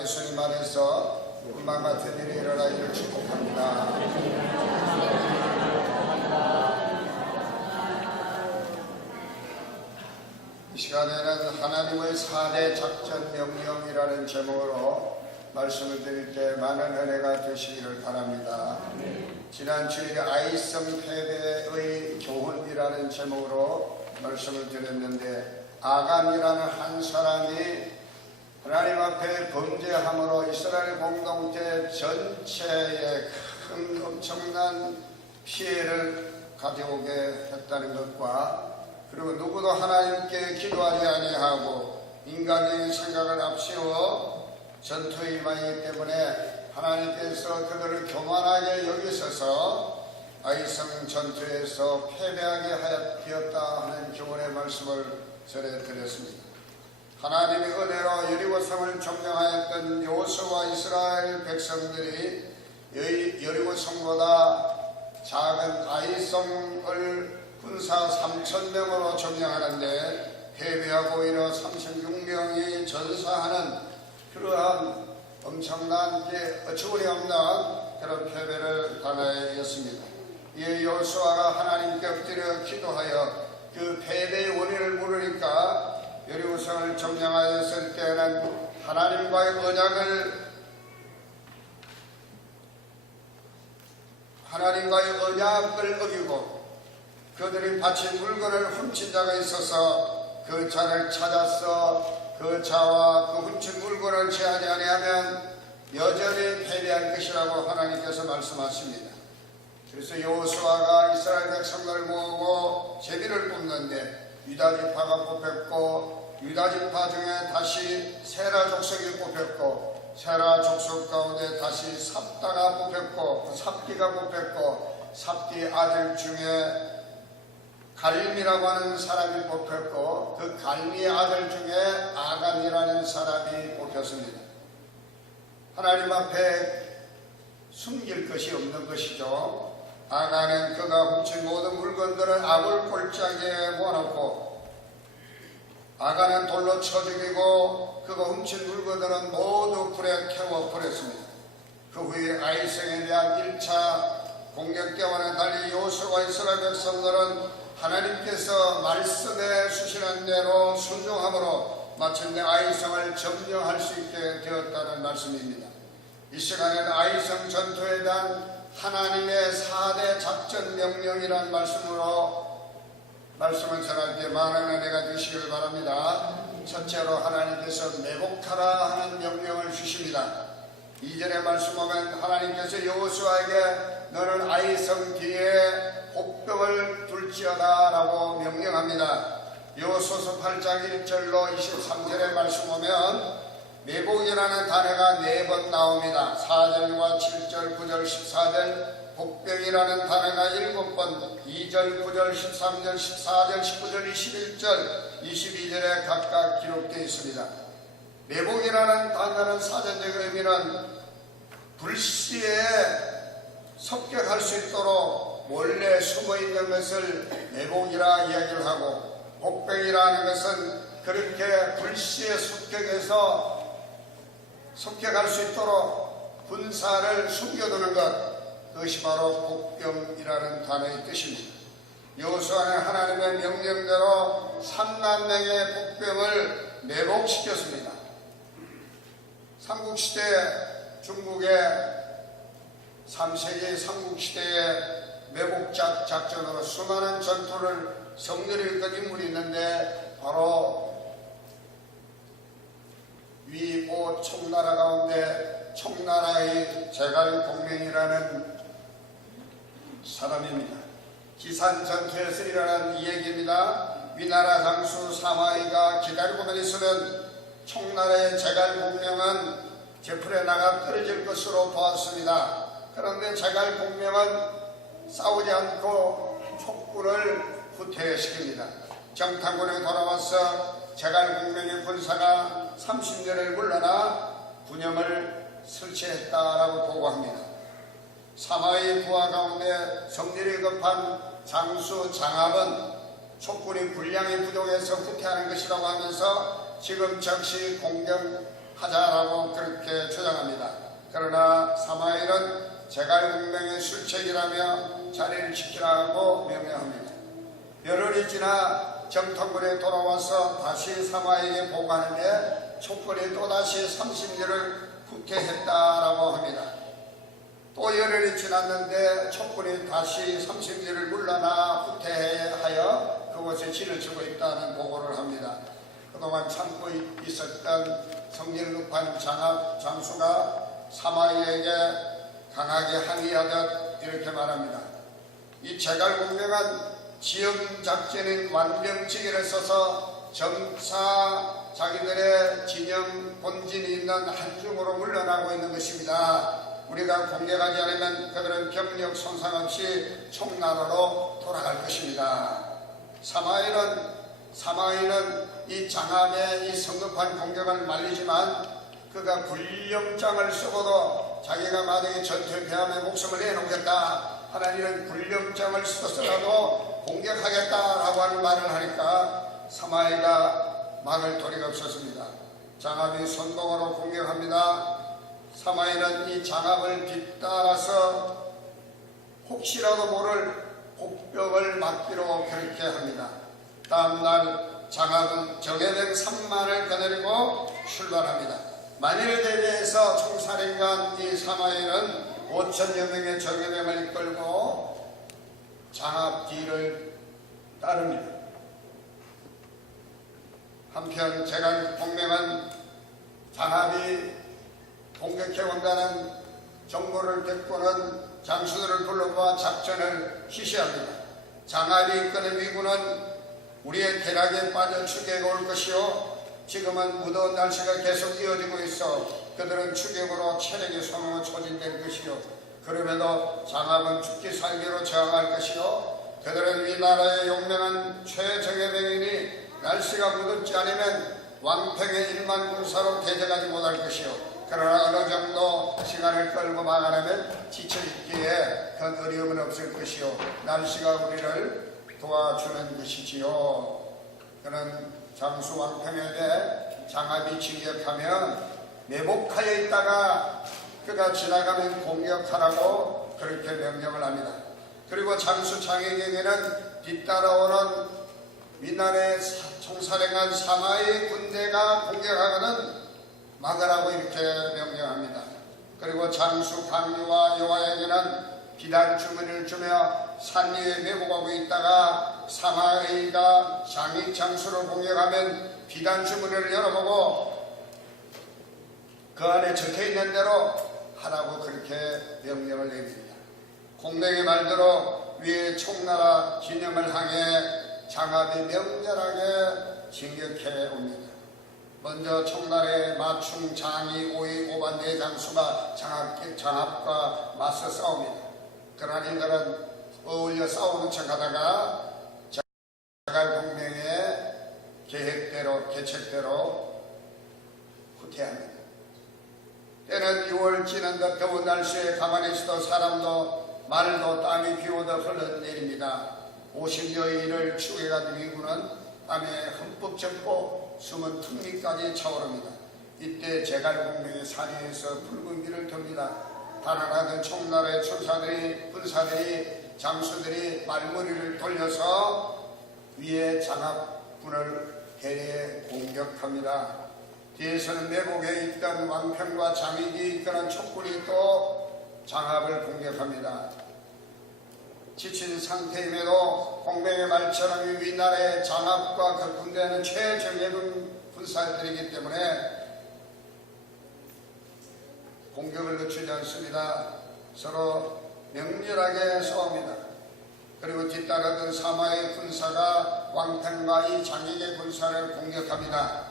예수님 안에서 꿈만 같은 일이 일어나기를 축복합니다. 이 시간에는 하나님의 4대 작전 명령이라는 제목으로 말씀을 드릴 때 많은 은혜가 되시기를 바랍니다. 지난 주일에 아이성 패배의 교훈이라는 제목으로 말씀을 드렸는데, 아간이라는 한 사람이 하나님 앞에 범죄함으로 이스라엘 공동체 전체에 큰 엄청난 피해를 가져오게 했다는 것과, 그리고 누구도 하나님께 기도하지 아니하고 인간적인 생각을 앞세워 전투에 임하기 때문에 하나님께서 그들을 교만하게 여기셔서 아이성 전투에서 패배하게 하였다 하는 교훈의 말씀을 전해드렸습니다. 하나님의 은혜로 여리고성을 점령하였던 여호수아와 이스라엘 백성들이 여리고성보다 작은 아이성을 군사 3,000명으로 점령하는데 패배하고 오히려 36명이 전사하는 그러한 엄청난 어처구니 없는 그런 패배를 당하였습니다. 이에 여호수아가 하나님께 엎드려 기도하여 그 패배의 원인을 물으니까 여리고성을 점령하였을 때는 하나님과의 언약을 어기고 그들이 바친 물건을 훔친 자가 있어서 그 자를 찾아서 그 자와 그 훔친 물건을 제하지 아니하면 여전히 패배할 것이라고 하나님께서 말씀하십니다. 그래서 여호수아가 이스라엘 백성들을 모으고 제비를 뽑는데 유다지파가 뽑혔고, 유다지파 중에 다시 세라 족속이 뽑혔고, 세라 족속 가운데 다시 삽다가 뽑혔고, 그 삽디가 뽑혔고, 삽디 아들 중에 갈미라고 하는 사람이 뽑혔고, 그 갈미의 아들 중에 아간이라는 사람이 뽑혔습니다. 하나님 앞에 숨길 것이 없는 것이죠. 아간은 그가 훔친 모든 물건들을 아굴 골짜기에 모아놓고, 아간은 돌로 쳐 죽이고 그가 훔친 물건들은 모두 불에 태워 버렸습니다. 그 후에 아이성에 대한 1차 공격 때와는 달리 여호수아와 이스라엘 백성들은 하나님께서 말씀에 주시는 대로 순종함으로 마침내 아이성을 점령할 수 있게 되었다는 말씀입니다. 이 시간에는 아이성 전투에 대한 하나님의 4대 작전 명령이라는 말씀을 전할 때 많은 은혜가 되시길 바랍니다. 첫째로 하나님께서 매복하라 하는 명령을 주십니다. 2절의 말씀 보면 하나님께서 여호수아에게 너는 아이성 뒤에 복병을 둘지어다 라고 명령합니다. 여호수아 8장 1절로 23절의 말씀 보면 매복이라는 단어가 4번 나옵니다. 4절과 7절, 9절, 14절, 복병이라는 단어가 7번, 2절, 9절, 13절, 14절, 19절, 21절, 22절에 각각 기록되어 있습니다. 매복이라는 단어는 사전적 의미는 불시에 습격할 수 있도록 몰래 숨어있는 것을 매복이라 이야기를 하고, 복병이라는 것은 그렇게 불시에 습격할 수 있도록 군사를 숨겨두는 것, 그것이 바로 복병이라는 단어의 뜻입니다. 여호수아는 하나님의 명령대로 3만 명의 복병을 매복시켰습니다. 삼국시대 중국의 3세기 삼국시대의 매복 작전으로 수많은 전투를 성렬했던 인물이 있는데, 바로 위오 총나라 가운데 총나라의 제갈공명이라는 사람입니다. 기산 전투에서 일어난 이야기입니다. 위나라 장수 사마이가 기다리고만 있으면 총나라의 제갈공명은 제풀에 나가 떨어질 것으로 보았습니다. 그런데 제갈공명은 싸우지 않고 촉군을 후퇴시킵니다. 정탐군에 돌아와서 제갈공명의 군사가 30년을 물러나 군영을 설치했다라고 보고합니다. 사마의 부하 가운데 성질이 급한 장수 장압은 촉군이 군량이 부족해서 후퇴하는 것이라고 하면서 지금 즉시 공격하자라고 그렇게 제갈공명의 술책이라며 자리를 지키라고 명령합니다. 열흘이 지나 정통군에 돌아와서 다시 사마에게 보고하는데 촉군이 또다시 30리를 후퇴했다라고 합니다. 또 열흘이 지났는데 촉군이 다시 30리를 물러나 후퇴하여 그곳에 진을 치고 있다는 보고를 합니다. 그동안 참고 있었던 성길급한 장수가 사마이에게 강하게 항의하듯 이렇게 말합니다. 이 제갈공명은 지형작전인 완병치기를 써서 점차 자기들의 진영 본진이 있는 한중으로 물러나고 있는 것입니다. 우리가 공격하지 않으면 그들은 병력 손상 없이 총나라로 돌아갈 것입니다. 사마이는 이 장암의 이 성급한 공격을 말리지만 그가 군령장을 쓰고도 자기가 만약에 전투에 배함에 목숨을 내놓겠다 하나님은 군령장을 써서라도 공격하겠다라고 하는 말을 하니까 사마이가 막을 도리가 없었습니다. 장암이 선동으로 공격합니다. 사마이는 이 장암을 뒤따라서 혹시라도 모를 복벽을 막기로 그렇게 합니다. 다음날 장암은 정예병 3만을 거느리고 출발합니다. 만일 대비해서 총사령관 이 사마이는 5천여 명의 정예병을 이끌고 장암 뒤를 따릅니다. 한편 제갈공명은 장암이 공격해 온다는 정보를 듣고는 장수들을 불러봐 작전을 지시합니다. 장암이 이끄는 위군은 우리의 계략에 빠져 추격해 올 것이요 지금은 무더운 날씨가 계속 이어지고 있어 그들은 추격으로 체력이 소모가 소진될 것이요 그럼에도 장암은 죽기 살기로 저항할 것이요 그들은 이 나라의 용맹한 최정예병이니 날씨가 무덥지 않으면 왕평의 1만 군사로 대적하지 못할 것이요 그러나 어느 정도 시간을 끌고 막아내면 지쳐있기에 큰 어려움은 없을 것이요 날씨가 우리를 도와주는 것이지요. 그는 장수 왕평에게 장암이 진격하면 매복하여 있다가 그가 지나가면 공격하라고 그렇게 명령을 합니다. 그리고 장수 장에게는 뒤따라오는 위나라의 총사령관 사마의 군대가 공격하거든 막으라고 이렇게 명령합니다. 그리고 장수 강유와 여호와에게는 비단 주문을 주며 산 위에 매복하고 있다가 사마의가 장이 장수를 공격하면 비단 주문을 열어보고 그 안에 적혀있는 대로 하라고 그렇게 명령을 내립니다. 공명의 말대로 위에 총나라 기념을 향해 장암이 명렬하게 진격해 옵니다. 먼저 총날의 마충 장이 오이 오반 내장수가 장합과 맞서 싸웁니다. 그러나 이들은 어울려 싸우는 척하다가 제갈공명의 계책대로 후퇴합니다. 때는 6월 지는 듯 더운 날씨에 가만히 있어도 사람도 말도 땀이 비오듯 흘러내립니다. 50여의 일을 추격한 위군은 땀에 흠뻑 젖고 숨은 턱밑까지 차오릅니다. 이때 제갈공명의 산 위에서 붉은 길을 돕니다. 달아나던 총나라의 군사들이 장수들이 말머리를 돌려서 위에 장합군을 해내에 공격합니다. 뒤에서는 매복에 있던 왕평과 장익이 이끄는 촉군이 또 장합을 공격합니다. 지친 상태임에도 공명의 말처럼 이 위나라의 장합과 그 군대는 최정예군 군사들이기 때문에 공격을 늦추지 않습니다. 서로 명렬하게 싸웁니다. 그리고 뒤따르던 사마의 군사가 왕평과 이 장익의 군사를 공격합니다.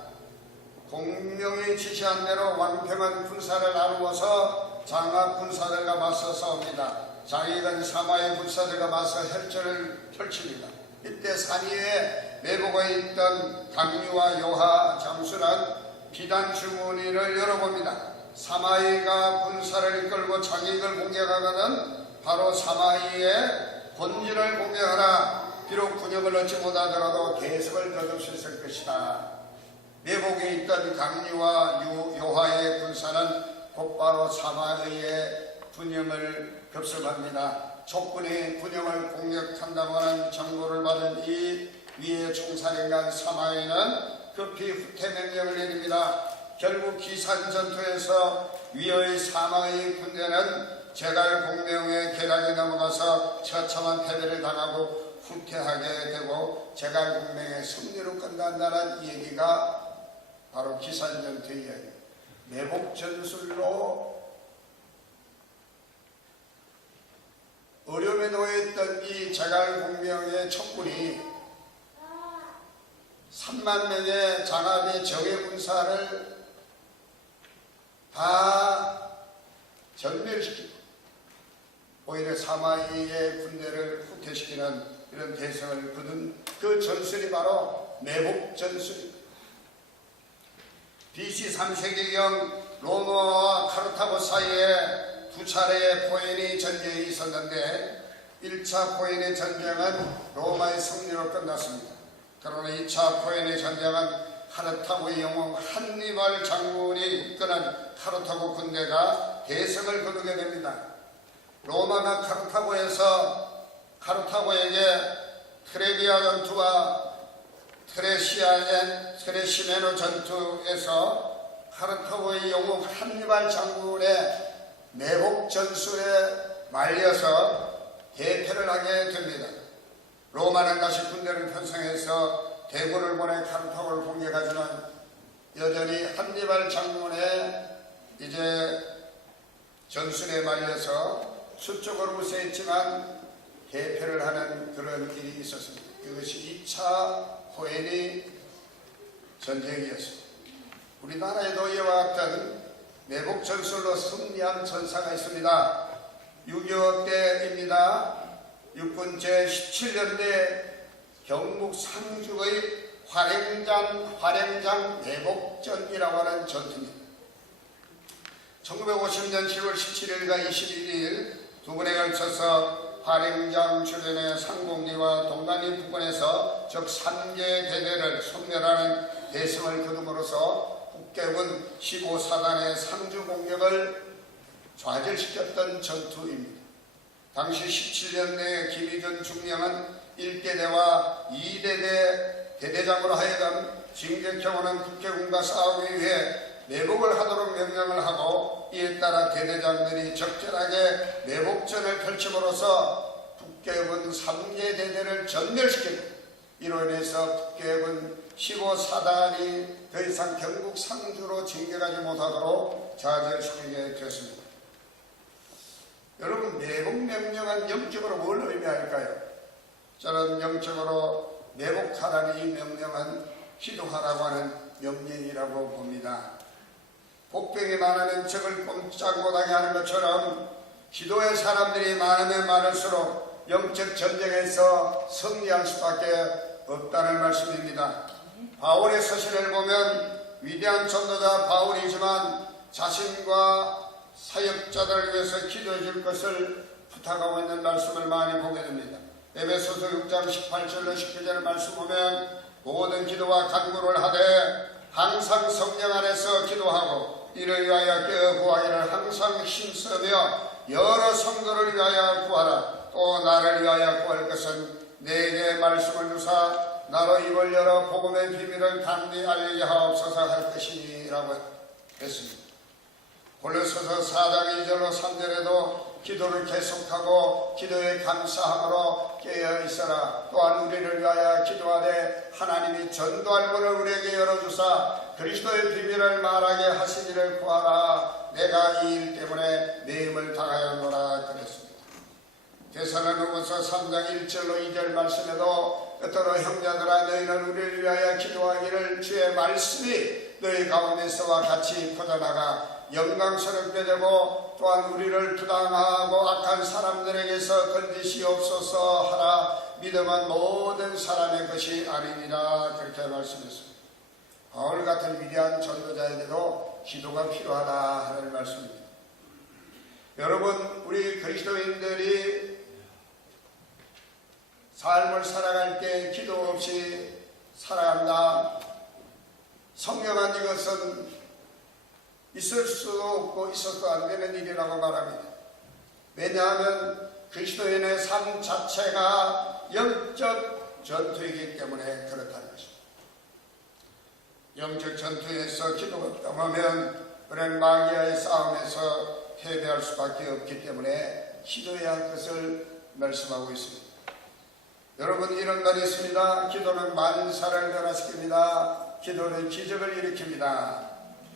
공명이 지시한 대로 왕평은 군사를 나누어서 장합 군사들과 맞서 싸웁니다. 장익은 사마의 군사들과 맞서 혈전을 펼칩니다. 이때 산 위에 매복에 있던 강유와 요하 장수는 비단 주머니를 열어봅니다. 사마이가 군사를 이끌고 장익을 공격하거든 바로 사마이의 본진을 공격하라. 비록 군역을 얻지 못하더라도 계속을 거둘 수 있을 것이다. 매복에 있던 강유와 요하의 군사는 곧바로 사마이의 군영을 급습합니다. 촉군이 군영을 공격한다고 하는 정보를 받은 이 위의 총사령관 사마에는 급히 후퇴 명령을 내립니다. 결국 기산 전투에서 위의 사마의 군대는 제갈 공명의 계략에 넘어가서 처참한 패배를 당하고 후퇴하게 되고 제갈 공명의 승리로 끝난다는 얘기가 바로 기산 전투의 이야기입니다. 매복 전술로 어려움에 놓여있던 이 제갈 공명의 촉군이 3만 명의 장합의 적의 군사를 다 전멸시키고 오히려 사마이의 군대를 후퇴시키는 이런 대성을 거둔 그 전술이 바로 매복 전술입니다. BC 3세기경 로마와 카르타고 사이에 두 차례의 포에니 전쟁이 있었는데 1차 포에니 전쟁은 로마의 승리로 끝났습니다. 그러나 2차 포에니 전쟁은 카르타고의 영웅 한니발 장군이 이끄는 카르타고 군대가 대성을 거두게 됩니다. 로마가 카르타고에게 트레비아 전투와 트레시메노 전투에서 카르타고의 영웅 한니발 장군의 매복 전술에 말려서 대패를 하게 됩니다. 로마는 다시 군대를 편성해서 대군을 보내 카르타고를 공격하지만 여전히 한니발 장군의 이제 전술에 말려서 수적으로 우세했지만 대패를 하는 그런 일이 있었습니다. 이것이 2차 포에니 전쟁이었습니다. 우리나라에도 이와 같은 매복 전술로 승리한 전사가 있습니다. 6.25 때입니다. 육군 제17년대 경북 상주의 활행장 매복전이라고 하는 전투입니다. 1950년 10월 17일과 21일 두 번에 걸쳐서 활행장 주변의 상공리와 동간리 부근에서 적 3개 대대를 섬멸하는 대승을 거둠으로써 북계군 15사단의 상주 공격을 좌절시켰던 전투입니다. 당시 17년대 김희준 중령은 1대대와 2대대 대대장으로 하여금 진격해오는 북계군과 싸우기 위해 매복을 하도록 명령을 하고 이에 따라 대대장들이 적절하게 매복전을 펼침으로써 북계군 3개 대대를 전멸시키고 이로 인해서 북계군 15사단이 더 이상 경북 상주로 진격하지 못하도록 좌절시키게 되었습니다. 여러분, 매복 명령은 영적으로 뭘 의미할까요? 저는 영적으로 매복하라는 이 명령은 기도하라고 하는 명령이라고 봅니다. 복병이 많으면 적을 꼼짝 못하게 하는 것처럼 기도의 사람들이 많으면 많을수록 영적 전쟁에서 승리할 수밖에 없다는 말씀입니다. 바울의 서신을 보면 위대한 전도자 바울이지만 자신과 사역자들을 위해서 기도해 줄 것을 부탁하고 있는 말씀을 많이 보게 됩니다. 에베소서 6장 18절로 19절의 말씀 보면 모든 기도와 간구를 하되 항상 성령 안에서 기도하고 이를 위하여 깨어 구하기를 항상 힘쓰며 여러 성도를 위하여 구하라. 또 나를 위하여 구할 것은 내게 말씀을 주사 나로 입을 열어 복음의 비밀을 담대히 알리게 하옵소서 할 것이니라고 했습니다. 골로새서 4장 2절로 3절에도 기도를 계속하고 기도에 감사함으로 깨어 있어라. 또한 우리를 위하여 기도하되 하나님이 전도할 문을 우리에게 열어주사 그리스도의 비밀을 말하게 하시기를 구하라. 내가 이 일 때문에 내 힘을 당하였노라 그랬습니다. 데살로니가서 3장 1절로 2절 말씀에도 그토록 형제들아 너희는 우리를 위하여 기도하기를 주의 말씀이 너희 가운데서와 같이 퍼져나가 영광스럽게 되고 또한 우리를 부당하고 악한 사람들에게서 건지시옵소서 하라. 믿음은 모든 사람의 것이 아니니라 그렇게 말씀했습니다. 바울 같은 위대한 전도자에게도 기도가 필요하다 하는 말씀입니다. 여러분, 우리 그리스도인들이 삶을 살아갈 때 기도 없이 살아간다. 성경은 이것은 있을 수도 없고 있어도 안 되는 일이라고 말합니다. 왜냐하면 그리스도인의 삶 자체가 영적 전투이기 때문에 그렇다는 것입니다. 영적 전투에서 기도가 없다면 우리는 마귀와의 싸움에서 패배할 수밖에 없기 때문에 기도해야 할 것을 말씀하고 있습니다. 여러분, 이런 말이 있습니다. 기도는 만사를 변화시킵니다. 기도는 기적을 일으킵니다.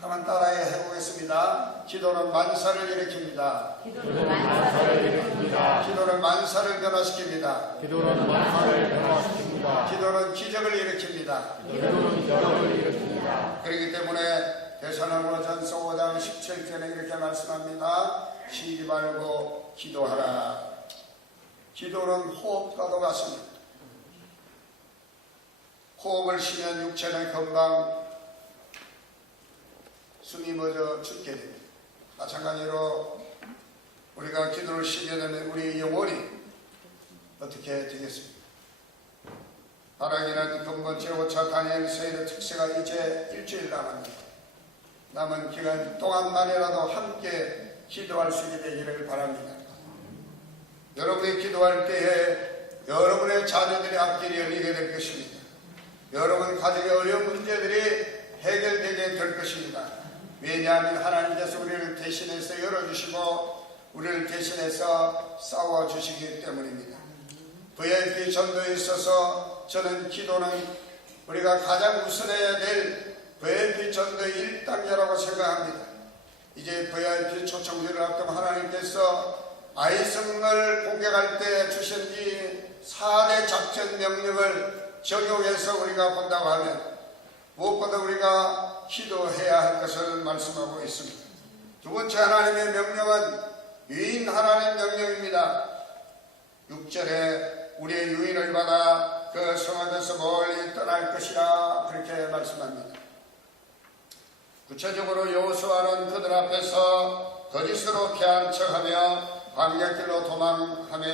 한번 따라해 해보겠습니다. 기도는 만사를 일으킵니다. 기도는 만사를 일으킵니다. 기도는 만사를 변화시킵니다. 기도는 만사를 변화시킵니다. 기도는 기적을 일으킵니다. 기도는 기적을 일으킵니다. 그렇기 때문에 데살로니가전서 5장 17절에 이렇게 말씀합니다. 쉬지 말고 기도하라. 기도는 호흡과도 같습니다. 호흡을 쉬면 육체는 금방 숨이 멎어 죽게 됩니다. 마찬가지로 우리가 기도를 쉬게 되면 우리 영혼이 어떻게 되겠습니까? 바라기는 근본 제5차 다니엘 세일의 특세가 이제 일주일 남았습니다. 남은 기간 동안만이라도 함께 기도할 수 있게 되기를 바랍니다. 여러분이 기도할 때에 여러분의 자녀들의 앞길이 열리게 될 것입니다. 여러분 가정의 어려운 문제들이 해결되게 될 것입니다. 왜냐하면 하나님께서 우리를 대신해서 열어주시고 우리를 대신해서 싸워주시기 때문입니다. VIP 전도에 있어서 저는 기도는 우리가 가장 우선해야 될 VIP 전도의 1단계라고 생각합니다. 이제 VIP 초청지를 앞두고 하나님께서 아이성을 공격할 때 주신 이 4대 작전 명령을 적용해서 우리가 본다고 하면 무엇보다 우리가 기도해야 할 것을 말씀하고 있습니다. 두 번째 하나님의 명령은 유인 하나님 명령입니다. 6절에 우리의 유인을 받아 그 성읍에서 멀리 떠날 것이라 그렇게 말씀합니다. 구체적으로 여호수아는 그들 앞에서 거짓으로 피한 척하며 광야길로 도망하며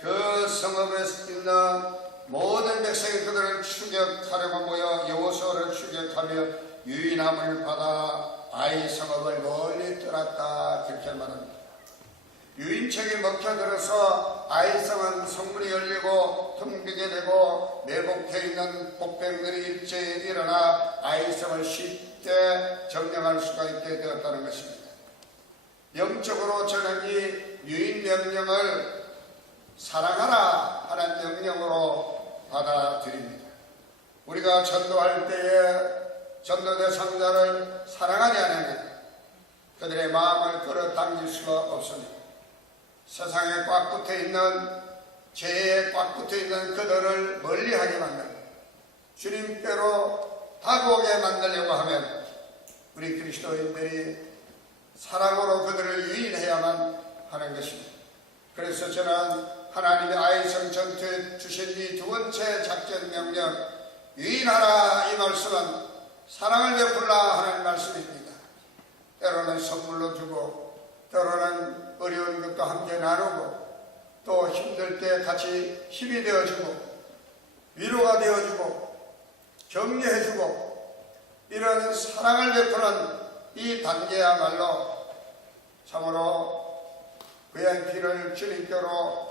그 성읍에 있는 모든 백성이 그들을 추격하려고 모여 여호수아를 추격하며 유인함을 받아 아이 성읍을 멀리 떠났다 그렇게 말합니다. 유인책이 먹혀들어서 아이 성은 성문이 열리고 텅비게 되고 매복해 있는 복병들이 일제히 일어나 아이 성을 쉽게 점령할 수가 있게 되었다는 것입니다. 영적으로 저는 이 유인 명령을 사랑하라 하는 명령으로 받아들입니다. 우리가 전도할 때에 전도 대상자를 사랑하지 않으면 그들의 마음을 끌어당길 수가 없습니다. 세상에 꽉 붙어 있는 죄에 꽉 붙어 있는 그들을 멀리하게 만들고 주님께로 다가오게 만들려고 하면 우리 그리스도인들이 사랑으로 그들을 유인해야만 하는 것입니다. 그래서 저는 하나님의 아이성 전투에 주신 이 두 번째 작전 명령 유인하라 이 말씀은 사랑을 베풀라 하는 말씀입니다. 때로는 선물로 주고 때로는 어려운 것도 함께 나누고 또 힘들 때 같이 힘이 되어주고 위로가 되어주고 격려해주고 이런 사랑을 베푸는 이 단계야말로 참으로 VIP를 주님께로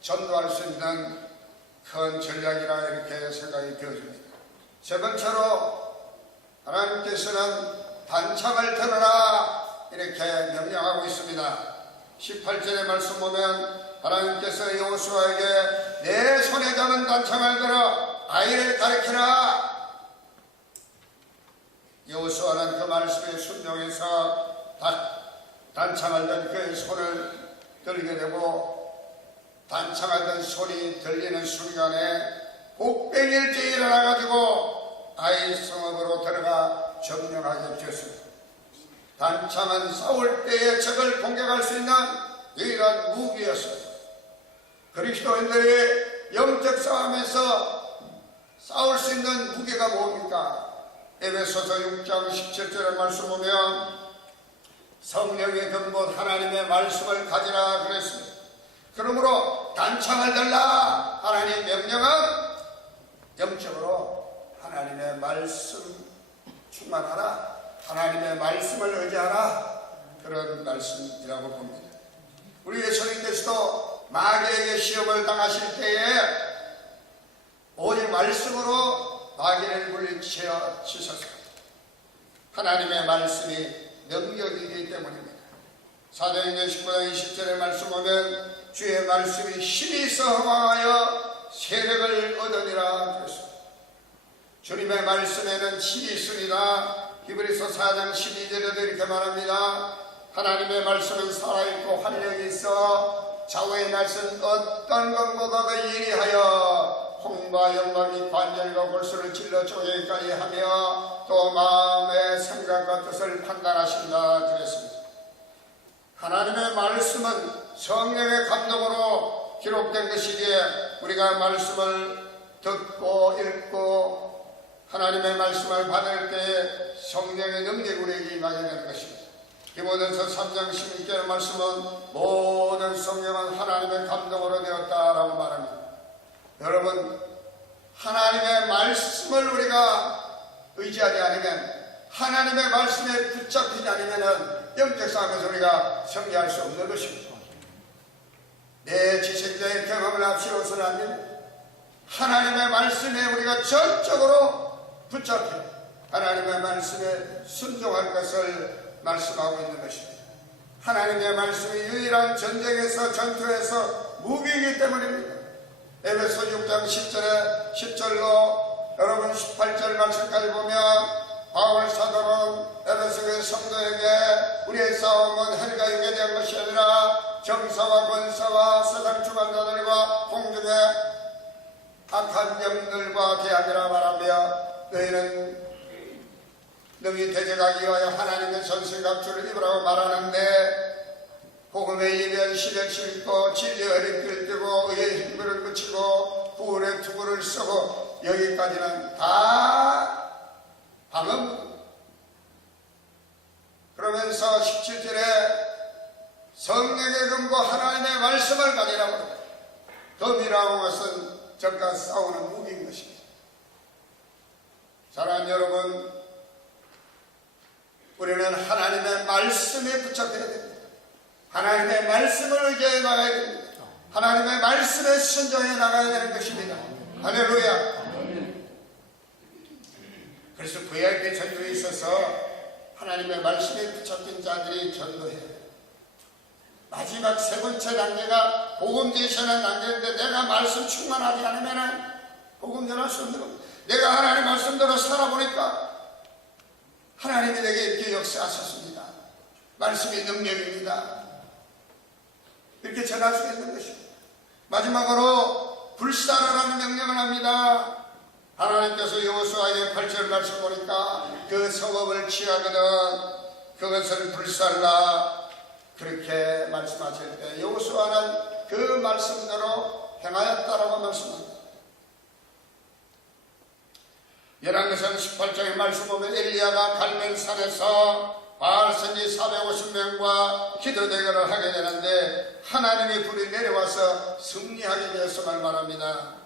전도할 수 있는 큰 전략이라 이렇게 생각이 되어집니다. 세 번째로 하나님께서는 단창을 들어라 이렇게 명령하고 있습니다. 18절의 말씀 보면 하나님께서 여호수아에게 내 손에 잡은 단창을 들어 아이를 가리키라. 여호수아는 그 말씀에 순종해서 단창을 든 그의 손을 들게 되고 단창을 든 손이 들리는 순간에 복병일제에 일어나가지고 아이 성읍으로 들어가 점령하게 되었습니다. 단창은 싸울 때에 적을 공격할 수 있는 유일한 무기였어요. 그리스도인들이 영적 싸움에서 싸울 수 있는 무기가 뭡니까? 에베소서 6장 17절의 말씀 보면 성령의 근본 하나님의 말씀을 가지라 그랬습니다. 그러므로 단창을 들라 하나님의 명령은 영적으로 하나님의 말씀 충만하라 하나님의 말씀을 의지하라 그런 말씀이라고 봅니다. 우리 예수님께서도 마귀에게 시험을 당하실 때에 오직 말씀으로 마귀를 물리쳐 주셨습니다. 하나님의 말씀이 능력이기 때문입니다. 사도행전 19장 20절의 말씀 보면 주의 말씀이 힘이 있어 허망하여 세력을 얻으니라 그랬습니다. 주님의 말씀에는 힘이 있습니다. 히브리서 4장 12절에도 이렇게 말합니다. 하나님의 말씀은 살아있고 활력이 있어 좌우의 날선 어떤 것보다도 예리하여 홍과 영광이 관절과 골수를 찔러 쪼개기까지 하며 또 마음의 생각과 뜻을 판단하신다 그랬습니다. 하나님의 말씀은 성령의 감동으로 기록된 것이기에 우리가 말씀을 듣고 읽고 하나님의 말씀을 받을 때에 성령의 능력이 우리에게 임하게 되는 것입니다. 디모데서 3장 16절의 말씀은 모든 성령은 하나님의 감동으로 되었다라고 말합니다. 여러분, 하나님의 말씀을 우리가 의지하지 않으면, 하나님의 말씀에 붙잡히지 않으면 영적 싸움에서 우리가 승리할 수 없는 것입니다. 내 지식자의 경험을 앞세워서는 안 됩니다. 하나님의 말씀에 우리가 전적으로 붙잡혀 하나님의 말씀에 순종할 것을 말씀하고 있는 것입니다. 하나님의 말씀이 유일한 전쟁에서 전투에서 무기이기 때문입니다. 에베소 6장 10절로 여러분 18절 말씀까지 보면 바울 사도는 에베소의 성도에게 우리의 싸움은 혈과 육에 대한 것이 아니라 정사와 권사와 세상 주관자들과 공중의 악한 영들과 대항이라 말하며 너희는 능히 대적하기 위하여 하나님의 전술갑주를 입으라고 말하는데 복음의 이면 시력 싣고 진리의 허리띠를 띠고 의의 힘을 붙이고 구원의 투구를 쓰고 여기까지는 다 방언. 그러면서 17절에 성령의 근거 하나님의 말씀을 가지라고 합니다. 검이라는 것은 적과 싸우는 무기인 것입니다. 사랑하는 여러분, 우리는 하나님의 말씀에 붙잡혀야 됩니다. 하나님의 말씀을 의지해 나가야 됩니다. 하나님의 말씀에 순종해 나가야 되는 것입니다. 할렐루야. 그래서 VIP 전도에 있어서 하나님의 말씀에 붙잡힌 자들이 전도해야 돼요. 마지막 세 번째 단계가 복음 제시하는 단계인데 내가 말씀 충만하지 않으면 복음 전할 수 없는 겁니다. 내가 하나님 말씀대로 살아보니까 하나님이 내게 이렇게 역사하셨습니다. 말씀이 능력입니다. 이렇게 전할 수 있는 것입니다. 마지막으로 불사르라는 명령을 합니다. 하나님께서 여호수아의 8절 말씀 보니까 그 성읍을 취하거든 그것을 불살라 그렇게 말씀하실 때 여호수아는 그 말씀대로 행하였다라고 말씀합니다. 열왕기상 18장의 말씀 보면 엘리야가 갈멜산에서 바알 선지 450명과 기도 대결을 하게 되는데 하나님의 불이 내려와서 승리하게 되었음을 말합니다.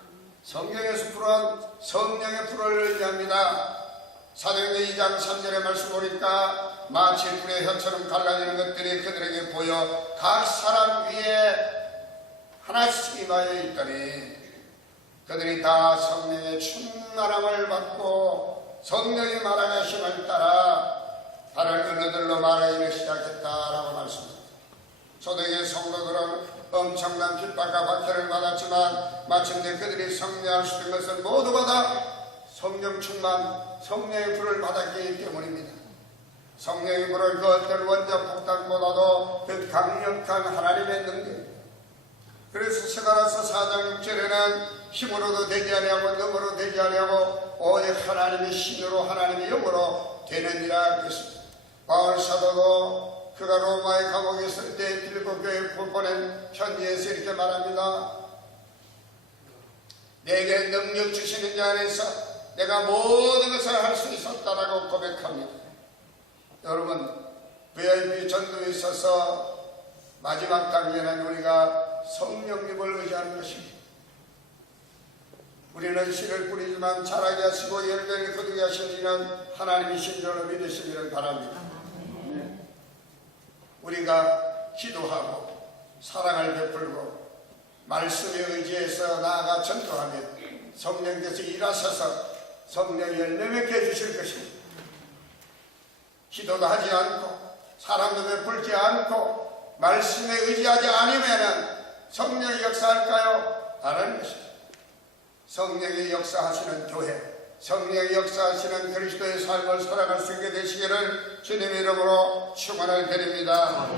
성경에서 불은 성령의 불을 의미합니다. 사도행전 2장 3절의 말씀 보니까 마치 불의 혀처럼 갈라지는 것들이 그들에게 보여 각 사람 위에 하나씩 임하여 있더니 그들이 다 성령의 충만함을 받고 성령이 말하는 힘을 따라 다른 언어들로 말하기를 시작했다라고 말씀합니다. 초대의 성도들은 엄청난 핍박과 박해를 받았지만 마침내 그들이 승리할 수 있는 것은 모두가 다 성령 충만, 성령의 불을 받았기 때문입니다. 성령의 불을 그 어떤 원자 폭탄보다도 그 강력한 하나님의 능력. 그래서 스가랴서 4장 6절에는 힘으로도 되지 아니하고 능으로 되지 아니하고 오직 하나님의 신으로 하나님의 영으로 되느니라 그랬습니다. 바울 사도도 그가 로마에 감옥에 있을 때 빌립보 교회에 보낸 편지에서 이렇게 말합니다. 내게 능력 주시는 자 안에서 내가 모든 것을 할 수 있었다라고 고백합니다. 여러분, VIP 전도에 있어서 마지막 단계는 우리가 성령님을 의지하는 것입니다. 우리는 씨를 뿌리지만 자라게 하시고 열매를 거두게 하시는 하나님이신 줄로 믿으시기를 바랍니다. 우리가 기도하고 사랑을 베풀고 말씀에 의지해서 나아가 전도하며 성령께서 일하셔서 성령 열매 맺게 해주실 것입니다. 기도도 하지 않고 사랑도 베풀지 않고 말씀에 의지하지 않으면 성령이 역사할까요? 안 하는 것입니다. 성령이 역사하시는 교회, 성령이 역사하시는 그리스도의 삶을 살아갈 수 있게 되시기를 주님의 이름으로 축원을 드립니다.